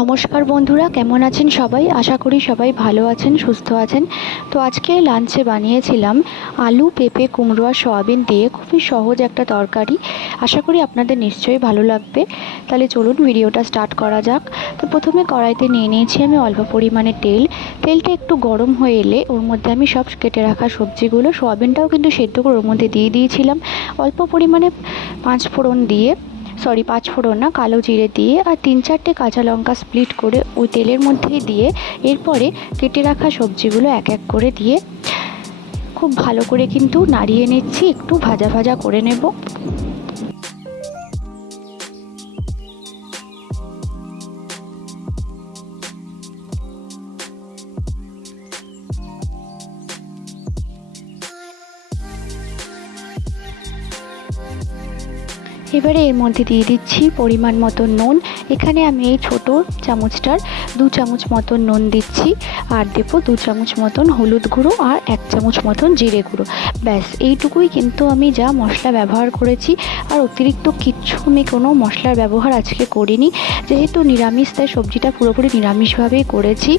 নমস্কার বন্ধুরা, কেমন আছেন সবাই? আশা করি সবাই ভালো আছেন, সুস্থ আছেন। তো আজকে লাঞ্চে বানিয়েছিলাম আলু, পেঁপে, কুমড়ো আর সয়াবিন দিয়ে খুবই সহজ একটা তরকারি। আশা করি আপনাদের নিশ্চয়ই ভালো লাগবে। তাহলে চলুন ভিডিওটা স্টার্ট করা যাক। তো প্রথমে কড়াইতে নিয়ে নিয়েছি আমি অল্প পরিমাণে তেল। তেলটা একটু গরম হয়ে এলে ওর মধ্যে আমি সব কেটে রাখা সবজিগুলো, সয়াবিনটাও কিন্তু সেদ্ধ করে ওর মধ্যে দিয়ে দিয়েছিলাম। অল্প পরিমাণে পাঁচ ফোড়ন না, কালো জিরে দিয়ে আর 3-4টে কাঁচা লঙ্কা স্প্লিট করে ওই তেলের মধ্যেই দিয়ে এরপরে কেটে রাখা সবজিগুলো এক এক করে দিয়ে খুব ভালো করে কিন্তু নাড়িয়ে নিচ্ছি, একটু ভাজা ভাজা করে নেব। এবারে এর মধ্যে দিয়ে দিচ্ছি পরিমাণ মতো নুন। এখানে আমি এই ছোট চামচটার 2 চামচ মতন নুন দিচ্ছি আর দেবো 2 চামচ মতন হলুদ গুঁড়ো আর 1 চামচ মতন জিরে গুঁড়ো। ব্যাস এইটুকুই কিন্তু আমি যা মশলা ব্যবহার করেছি, আর অতিরিক্ত কিচ্ছু আমি কোনো মশলার ব্যবহার আজকে করিনি। যেহেতু নিরামিষ, তাই সবজিটা পুরোপুরি নিরামিষভাবেই করেছি।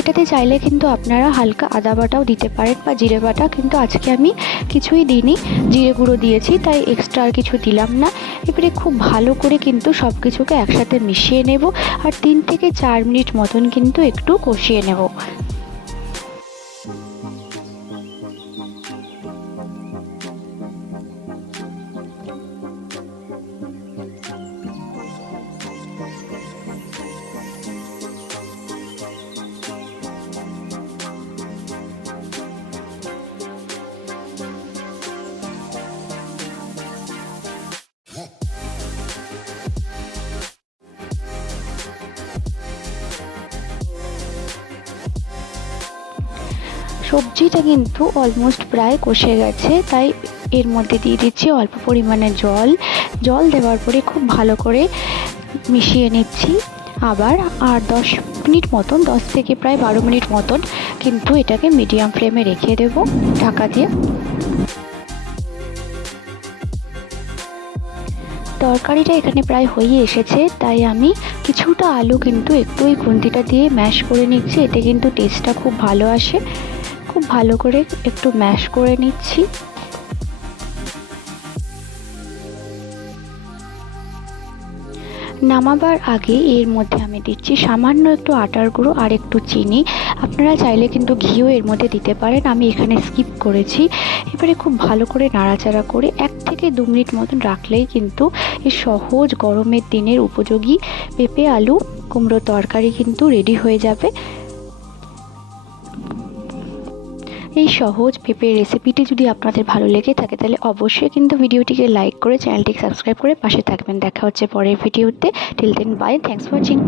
এটাতে চাইলে কিন্তু আপনারা হালকা আদা বাটাও দিতে পারেন বা জিরে বাটা, কিন্তু আজকে আমি কিছুই দিইনি, জিরে গুঁড়ো দিয়েছি, তাই এক্সট্রা আর কিছু দিলাম না। এবারে খুব ভালো করে কিন্তু সব কিছুকে একসাথে মিশিয়ে নেব আর 3 থেকে 4 মিনিট মতন কিন্তু একটু কষিয়ে নেব। সবজিটা কিন্তু অলমোস্ট প্রায় কষে গেছে, তাই এর মধ্যে দিয়ে দিচ্ছি অল্প পরিমাণে জল দেওয়ার পরে খুব ভালো করে মিশিয়ে নিচ্ছি। আবার 10 মিনিট মতন, 10 থেকে প্রায় 12 মিনিট মতন কিন্তু এটাকে মিডিয়াম ফ্লেমে রেখে দেব ঢাকা দিয়ে। তরকারিটা এখানে প্রায় হয়ে এসেছে, তাই আমি কিছুটা আলু কিন্তু একটু ওই খুন্তিটা দিয়ে ম্যাশ করে নিচ্ছি। এতে কিন্তু টেস্টটা খুব ভালো আসে। খুব ভালো করে একটু ম্যাশ করে নিচ্ছি। নামাবার আগে এর মধ্যে আমি দিচ্ছি সামান্য একটু আটার গুঁড়ো আর একটু চিনি। আপনারা চাইলে কিন্তু ঘিও এর মধ্যে দিতে পারেন, আমি এখানে স্কিপ করেছি। এবারে খুব ভালো করে নাড়াচাড়া করে 1 থেকে 2 মিনিট মতন রাখলেই কিন্তু এই সহজ গরমের দিনের উপযোগী পেঁপে আলু কুমড়ো তরকারি কিন্তু রেডি হয়ে যাবে। এই সহজ পেঁপের রেসিপিটি যদি আপনাদের ভালো লেগে থাকে, তাহলে অবশ্যই কিন্তু ভিডিওটিকে লাইক করে চ্যানেলটিকে সাবস্ক্রাইব করে পাশে থাকবেন। দেখা হচ্ছে পরের ভিডিওতে। Till then bye, thanks for watching.